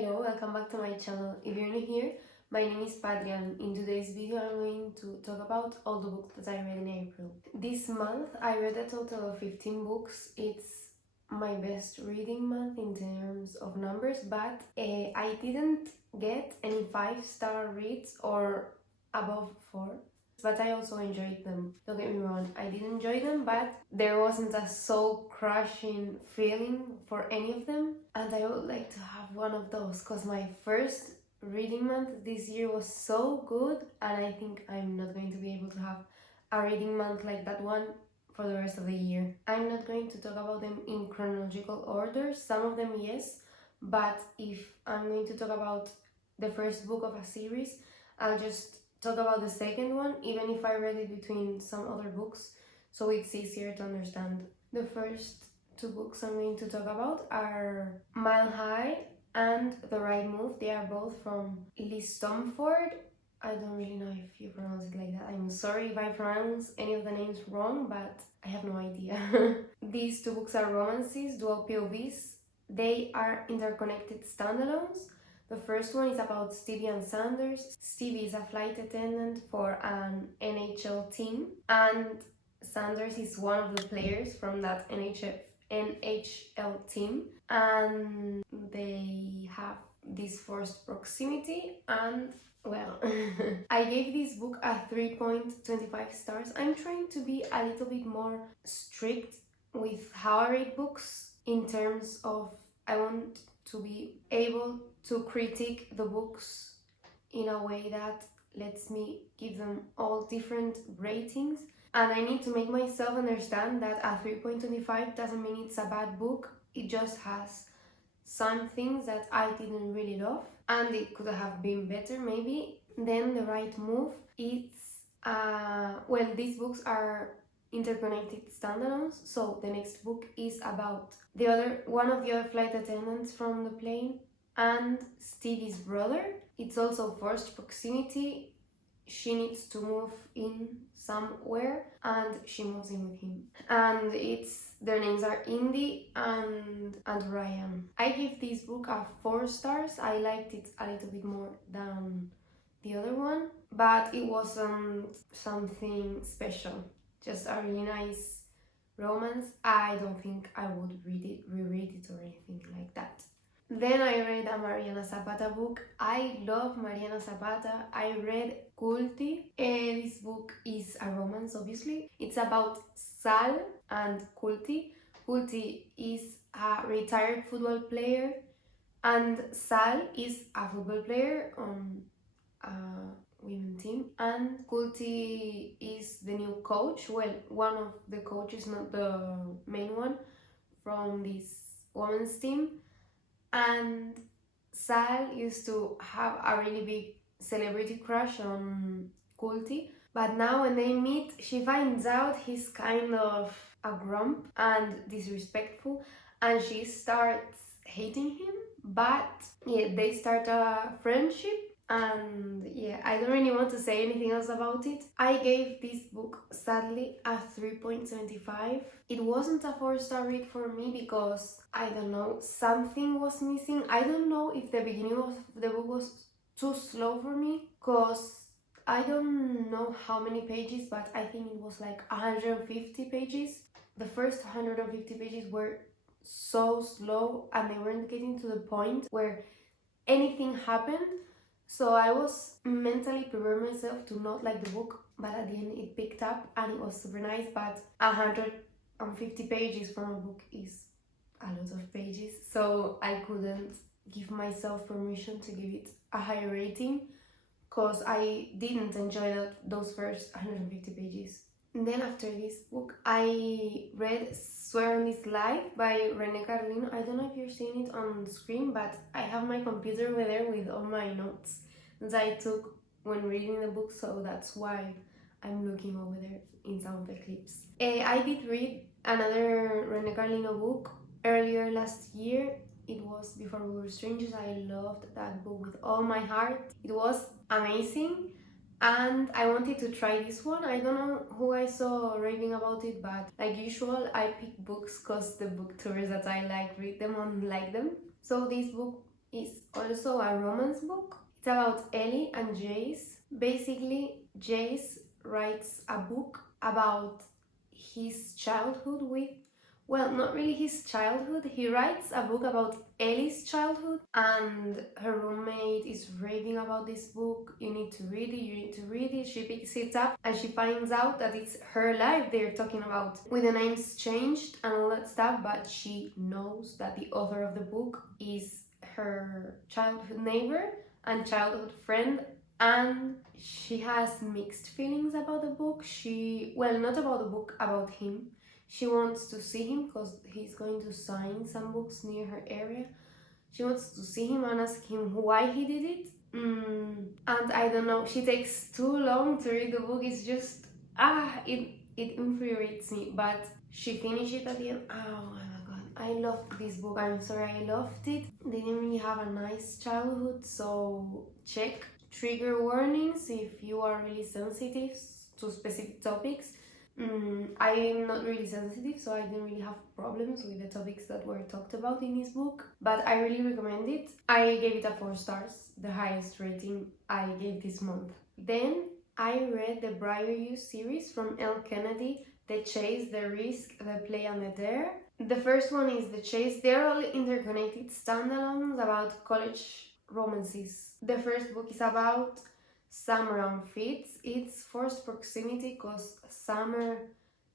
Hello, welcome back to my channel. If you're new here, my name is Padrian. In today's video I'm going to talk about all the books that I read in April. This month I read a total of 15 books. It's my best reading month in terms of numbers, but I didn't get any 5-star reads or above 4. But I also enjoyed them. Don't get me wrong, I did enjoy them, but there wasn't a soul-crushing feeling for any of them. And I would like to have one of those, because my first reading month this year was so good, and I think I'm not going to be able to have a reading month like that one for the rest of the year. I'm not going to talk about them in chronological order, some of them yes, but if I'm going to talk about the first book of a series, I'll just talk about the second one, even if I read it between some other books, so it's easier to understand. The first 2 books I'm going to talk about are Mile High and The Right Move. They are both from Liz Stomford. I don't really know if you pronounce it like that. I'm sorry if I pronounce any of the names wrong, but I have no idea. These 2 books are romances, dual POVs. They are interconnected standalones. The first one is about Stevie and Sanders. Stevie is a flight attendant for an NHL team, and Sanders is one of the players from that NHL team, and they have this forced proximity, and well, I gave this book a 3.25 stars. I'm trying to be a little bit more strict with how I rate books, in terms of I want to be able to critique the books in a way that lets me give them all different ratings, and I need to make myself understand that a 3.25 doesn't mean it's a bad book. It just has some things that I didn't really love, and it could have been better maybe. Then The Right Move, it's well, these books are interconnected standalones, so the next book is about one of the other flight attendants from the plane and Stevie's brother. It's also forced proximity. She needs to move in somewhere, and she moves in with him. And their names are Indy and Ryan. I give this book a 4 stars. I liked it a little bit more than the other one, but it wasn't something special. Just a really nice romance. I don't think I would reread it or anything like that. Then I read a Mariana Zapata book. I love Mariana Zapata. I read Culti. This book is a romance, obviously. It's about Sal and Culti. Culti is a retired football player, and Sal is a football player on a women's team, and Culti is the new coach. Well, one of the coaches, not the main one, from this women's team. And Sal used to have a really big celebrity crush on Culti, but now when they meet, she finds out he's kind of a grump and disrespectful, and she starts hating him. But yeah, they start a friendship, and yeah, I don't really want to say anything else about it. I gave this book, sadly, a 3.75. It wasn't a 4-star read for me because, I don't know, something was missing. I don't know if the beginning of the book was too slow for me, because I don't know how many pages, but I think it was like 150 pages. The first 150 pages were so slow, and they weren't getting to the point where anything happened. So I was mentally preparing myself to not like the book, but at the end it picked up and it was super nice. But 150 pages from a book is a lot of pages, so I couldn't give myself permission to give it a higher rating, because I didn't enjoy those first 150 pages. And then after this book, I read Swear on This Life by René Carlino. I don't know if you're seeing it on screen, but I have my computer over there with all my notes that I took when reading the book, so that's why I'm looking over there in some of the clips. I did read another René Carlino book earlier last year. It was Before We Were Strangers. I loved that book with all my heart. It was amazing, and I wanted to try this one. I don't know who I saw raving about it, but like usual, I pick books because the booktubers that I like read them and like them. So this book is also a romance book. It's about Ellie and Jace. Basically, Jace writes a book about his childhood with, well, not really his childhood. He writes a book about Ellie's childhood, and her roommate is raving about this book. You need to read it, you need to read it. She picks it up and she finds out that it's her life they're talking about, with the names changed and all that stuff, but she knows that the author of the book is her childhood neighbor and childhood friend, and she has mixed feelings about the book. Not about the book, about him. She wants to see him because he's going to sign some books near her area. She wants to see him and ask him why he did it. And I don't know, she takes too long to read the book. It's just, it infuriates me. But she finished it at the end. Oh my god, I loved this book. I'm sorry, I loved it. They didn't really have a nice childhood, so check trigger warnings if you are really sensitive to specific topics. I am not really sensitive, so I didn't really have problems with the topics that were talked about in this book, but I really recommend it. I gave it a 4 stars, the highest rating I gave this month. Then I read the Briar You series from Elle Kennedy, The Chase, The Risk, The Play and The Dare. The first one is The Chase. They're all interconnected standalones about college romances. The first book is about Summer and Fitz. It's forced proximity because Summer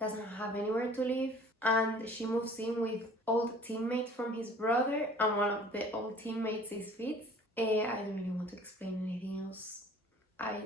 doesn't have anywhere to live, and she moves in with old teammate from his brother, and one of the old teammates is Fitz. I don't really want to explain anything else. I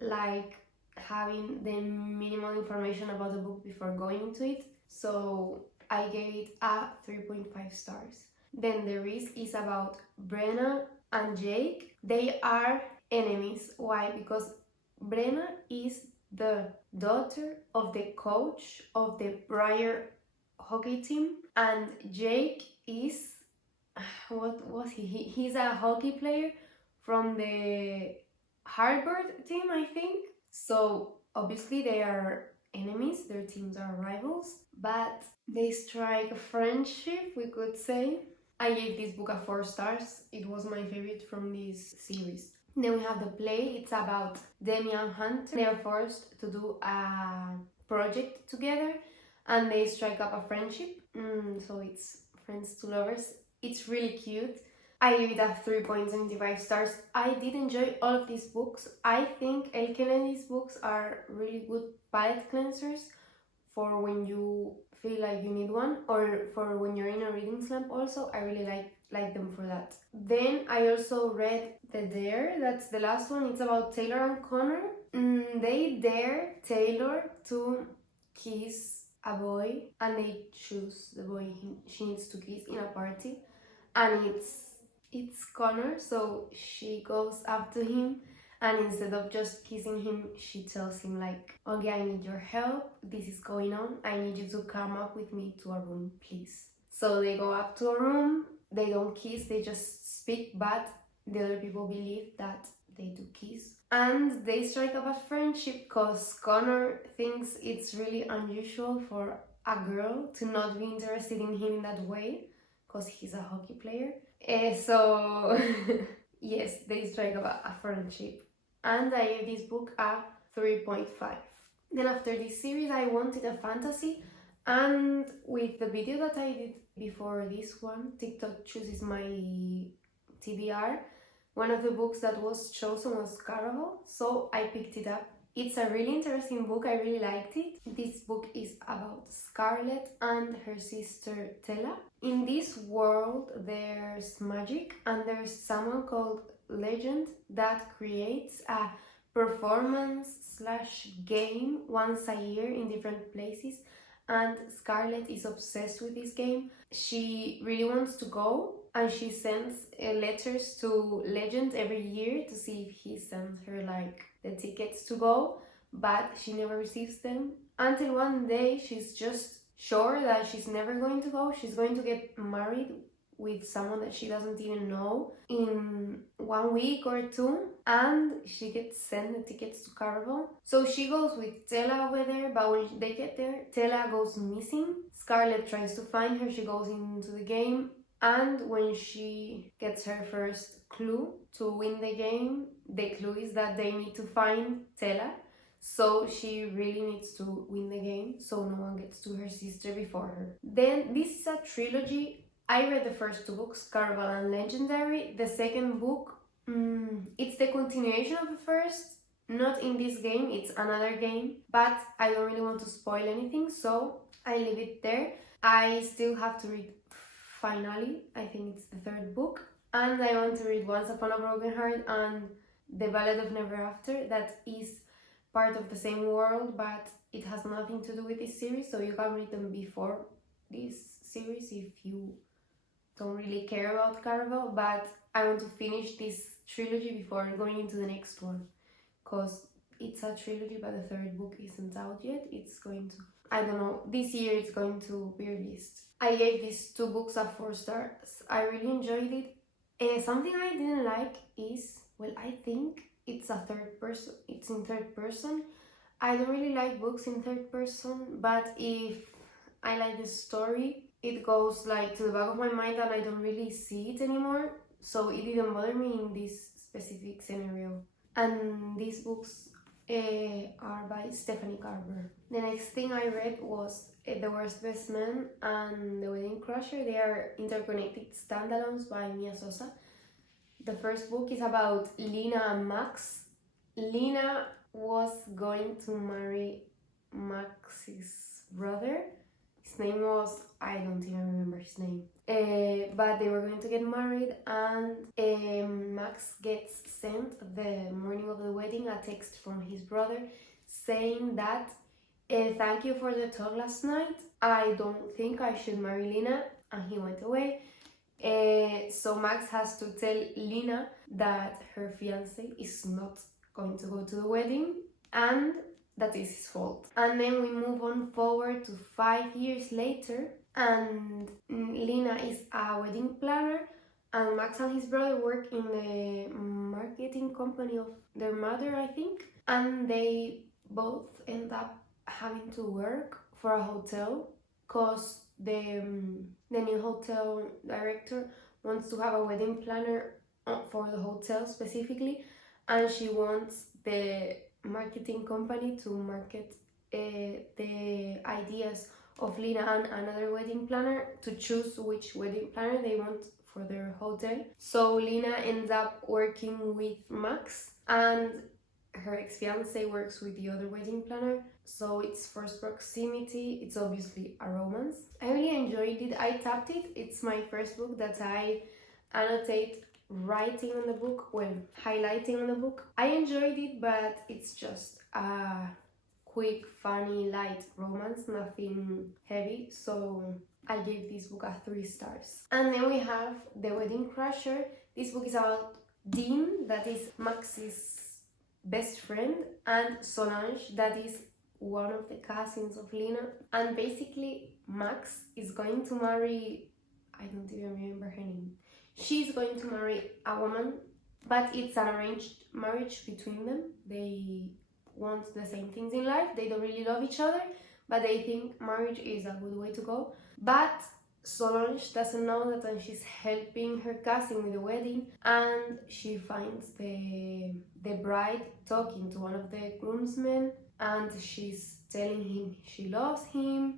like having the minimal information about the book before going into it, so I gave it a 3.5 stars. Then The Risk is about Brenna and Jake. They are enemies. Why? Because Brenna is the daughter of the coach of the Briar hockey team, and Jake is, what was he? He's a hockey player from the Harvard team, I think. So obviously they are enemies, their teams are rivals, but they strike a friendship, we could say. I gave this book a 4 stars. It was my favorite from this series. Then we have The Play. It's about Demi and Hunter. They are forced to do a project together and they strike up a friendship. So it's friends to lovers. It's really cute. I gave it a 3.75 stars. I did enjoy all of these books. I think Elle Kennedy's books are really good palette cleansers for when you feel like you need one, or for when you're in a reading slump. Also, I really like them for that. Then I also read The Dare. That's the last one. It's about Taylor and Connor. They dare Taylor to kiss a boy, and they choose the boy she needs to kiss in a party, and it's Connor. So she goes up to him, and instead of just kissing him, she tells him like, okay, I need your help, this is going on, I need you to come up with me to a room, please. So they go up to a room, they don't kiss, they just speak, but the other people believe that they do kiss. And they strike up a friendship because Connor thinks it's really unusual for a girl to not be interested in him in that way, because he's a hockey player. So yes, they strike up a friendship. And I gave this book a 3.5. Then after this series I wanted a fantasy, and with the video that I did before this one, TikTok chooses my TBR, one of the books that was chosen was Caraval, so I picked it up. It's a really interesting book, I really liked it. This book is about Scarlett and her sister Tella. In this world there's magic, and there's someone called Legend that creates a performance/game once a year in different places, and Scarlett is obsessed with this game. She really wants to go, and she sends letters to Legend every year to see if he sends her like the tickets to go, but she never receives them, until one day she's just sure that she's never going to go. She's going to get married with someone that she doesn't even know in 1 week or 2, and she gets sent the tickets to Caraval. So she goes with Tella over there, but when they get there, Tella goes missing. Scarlett tries to find her, she goes into the game, And when she gets her first clue to win the game, the clue is that they need to find Tela. So she really needs to win the game so no one gets to her sister before her. Then this is a trilogy. I read the first two books, Caraval and Legendary. The second book, it's the continuation of the first. Not in this game, it's another game, but I don't really want to spoil anything, so I leave it there. I still have to read Finally, I think it's the third book, and I want to read Once Upon a Broken Heart and The Ballad of Never After. That is part of the same world, but it has nothing to do with this series, so you can read them before this series if you don't really care about Caraval. But I want to finish this trilogy before going into the next one, because it's a trilogy but the third book isn't out yet. It's going to, I don't know, this year it's going to be released. I gave these two books a 4 stars. I really enjoyed it. Something I didn't like is, well, I think it's in third person. I don't really like books in third person, but if I like the story, it goes like to the back of my mind and I don't really see it anymore. So it didn't bother me in this specific scenario. And these books are by Stephanie Carver. The next thing I read was The Worst Best Man and The Wedding Crusher. They are interconnected standalones by Mia Sosa. The first book is about Lena and Max. Lena was going to marry Max's brother. His name was, I don't even remember his name. But they were going to get married, and Max gets sent the morning of the wedding a text from his brother saying that thank you for the talk last night. I don't think I should marry Lena, and he went away. So Max has to tell Lena that her fiance is not going to go to the wedding and that is his fault. And then we move on forward to 5 years later, and Lena is a wedding planner and Max and his brother work in the marketing company of their mother, I think, and they both end up having to work for a hotel because the new hotel director wants to have a wedding planner for the hotel specifically, and she wants the marketing company to market the ideas of Lena and another wedding planner to choose which wedding planner they want for their hotel. So Lena ends up working with Max and her ex-fiance works with the other wedding planner. So it's first proximity, it's obviously a romance. I really enjoyed it. I tapped it. It's my first book that I annotate writing on the book, well, highlighting on the book. I enjoyed it, but it's just a quick, funny, light romance, nothing heavy, so I gave this book a 3 stars. And then we have The Wedding Crusher. This book is about Dean, that is Max's best friend, and Solange, that is one of the cousins of Lena. And basically Max is going to marry, I don't even remember her name. She's going to marry a woman, but it's an arranged marriage between them. They want the same things in life. They don't really love each other, but they think marriage is a good way to go. But Solange doesn't know that, and she's helping her cousin with the wedding, and she finds the bride talking to one of the groomsmen, and she's telling him she loves him,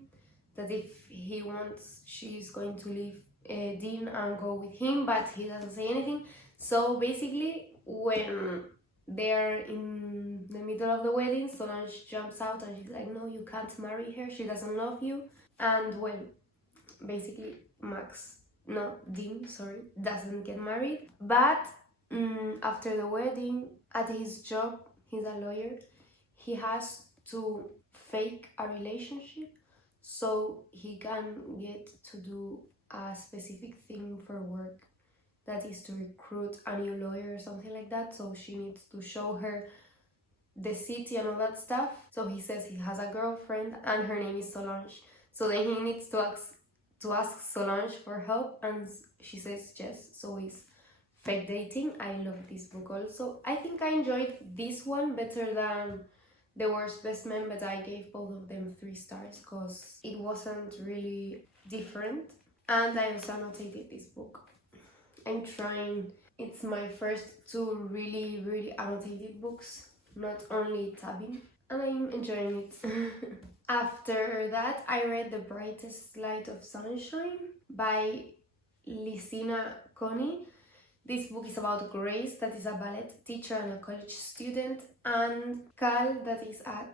that if he wants, she's going to leave Dean and go with him, but he doesn't say anything. So basically, when they're in the middle of the wedding, Solange jumps out and she's like, no, you can't marry her, she doesn't love you. And well, basically Dean doesn't get married. But after the wedding, at his job, he's a lawyer, he has to fake a relationship so he can get to do a specific thing for work, that is to recruit a new lawyer or something like that. So she needs to show her the city and all that stuff. So he says he has a girlfriend and her name is Solange. So then he needs to ask Solange for help, and she says yes. So it's fake dating. I love this book also. I think I enjoyed this one better than The Worst Best Man, but I gave both of them 3 stars because it wasn't really different. And I also annotated this book. I'm trying. It's my first two really annotated books, not only tabbing, and I'm enjoying it. After that, I read The Brightest Light of Sunshine by Lisina Coney. This book is about Grace, that is a ballet teacher and a college student, and Cal, that is a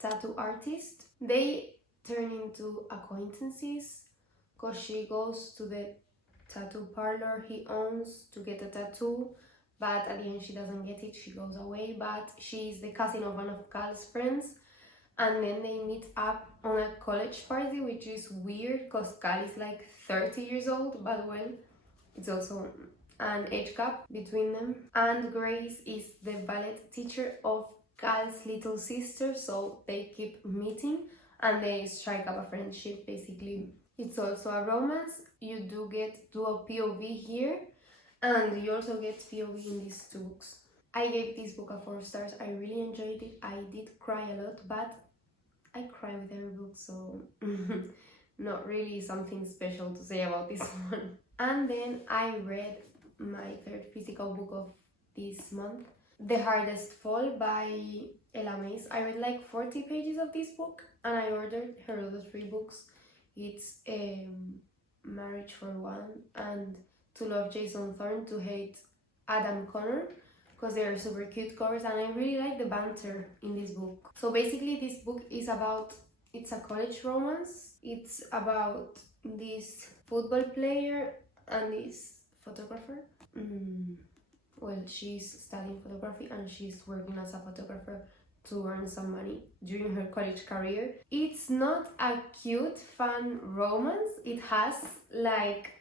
tattoo artist. They turn into acquaintances because she goes to the tattoo parlor he owns to get a tattoo, but at the end she doesn't get it, she goes away. But she's the cousin of one of Cal's friends, and then they meet up on a college party, which is weird because Cal is like 30 years old, but well, it's also an age gap between them. And Grace is the ballet teacher of Cal's little sister, so they keep meeting and they strike up a friendship basically. It's also a romance. You do get dual POV here, and you also get POV in these two books. I gave this book a 4 stars. I really enjoyed it. I did cry a lot, but I cry with every book, so not really something special to say about this one. And then I read my third physical book of this month, The Hardest Fall by Ella Mace. I read like 40 pages of this book, and I ordered her other 3 books. It's Marriage for One and To Love Jason Thorne, To Hate Adam Connor, because they are super cute covers, and I really like the banter in this book. So basically this book is about, it's a college romance. It's about this football player and this photographer. Well, she's studying photography and she's working as a photographer to earn some money during her college career. It's not a cute, fun romance. It has like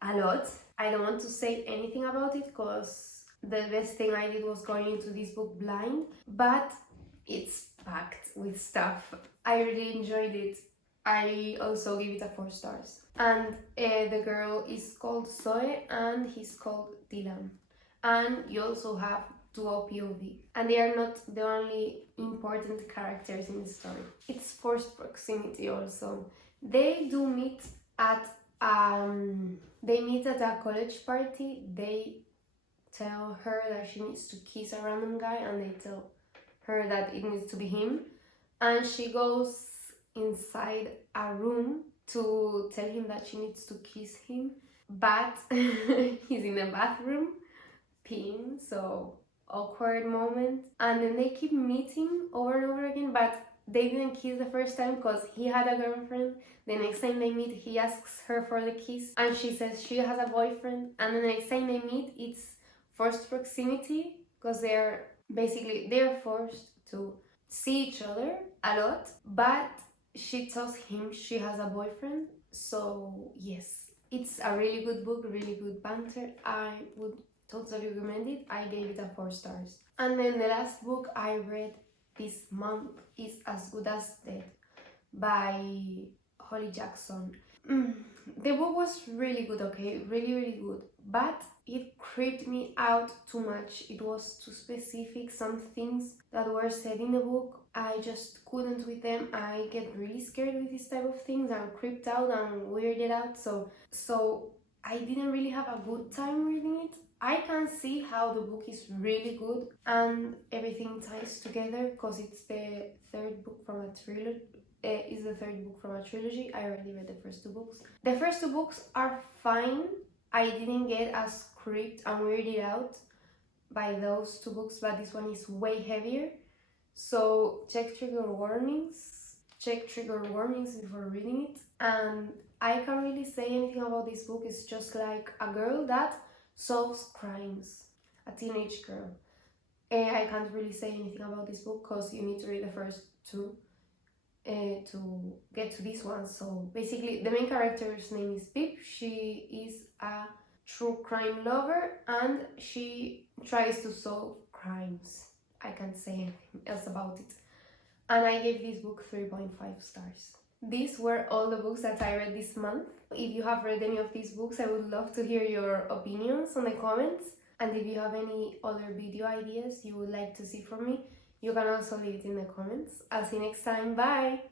a lot. I don't want to say anything about it because the best thing I did was going into this book blind, but it's packed with stuff. I really enjoyed it. I also give it a 4 stars. And the girl is called Zoe and he's called Dylan. And you also have dual POV. And they are not the only important characters in the story. It's forced proximity also. They do meet at a college party. They tell her that she needs to kiss a random guy, and they tell her that it needs to be him. And she goes inside a room to tell him that she needs to kiss him, but he's in the bathroom peeing, so awkward moment. And then they keep meeting over and over again, but they didn't kiss the first time because he had a girlfriend. The next time they meet, he asks her for the kiss and she says she has a boyfriend. And the next time they meet, it's forced proximity because they're forced to see each other a lot, but she tells him she has a boyfriend. So yes, it's a really good book, really good banter. I would totally recommend it. I gave it a 4 stars. And then the last book I read this month is As Good as Dead by Holly Jackson. The book was really good, okay, really good, but it creeped me out too much. It was too specific. Some things that were said in the book, I just couldn't with them. I get really scared with this type of things. I'm creeped out and weirded out, so I didn't really have a good time reading it. I can see how the book is really good and everything ties together because it's the third book from a trilogy. Is the third book from a trilogy. I already read the first 2 books. The first 2 books are fine. I didn't get as creeped and weirded out by those 2 books, but this one is way heavier. So check trigger warnings before reading it. And I can't really say anything about this book. It's just like a girl that solves crimes, a teenage girl. I can't really say anything about this book because you need to read the first 2 to get to this one. So basically the main character's name is Pip. She is a true crime lover and she tries to solve crimes. I can't say anything else about it. And I gave this book 3.5 stars. These were all the books that I read this month. If you have read any of these books, I would love to hear your opinions on the comments. And if you have any other video ideas you would like to see from me, you can also leave it in the comments. I'll see you next time. Bye!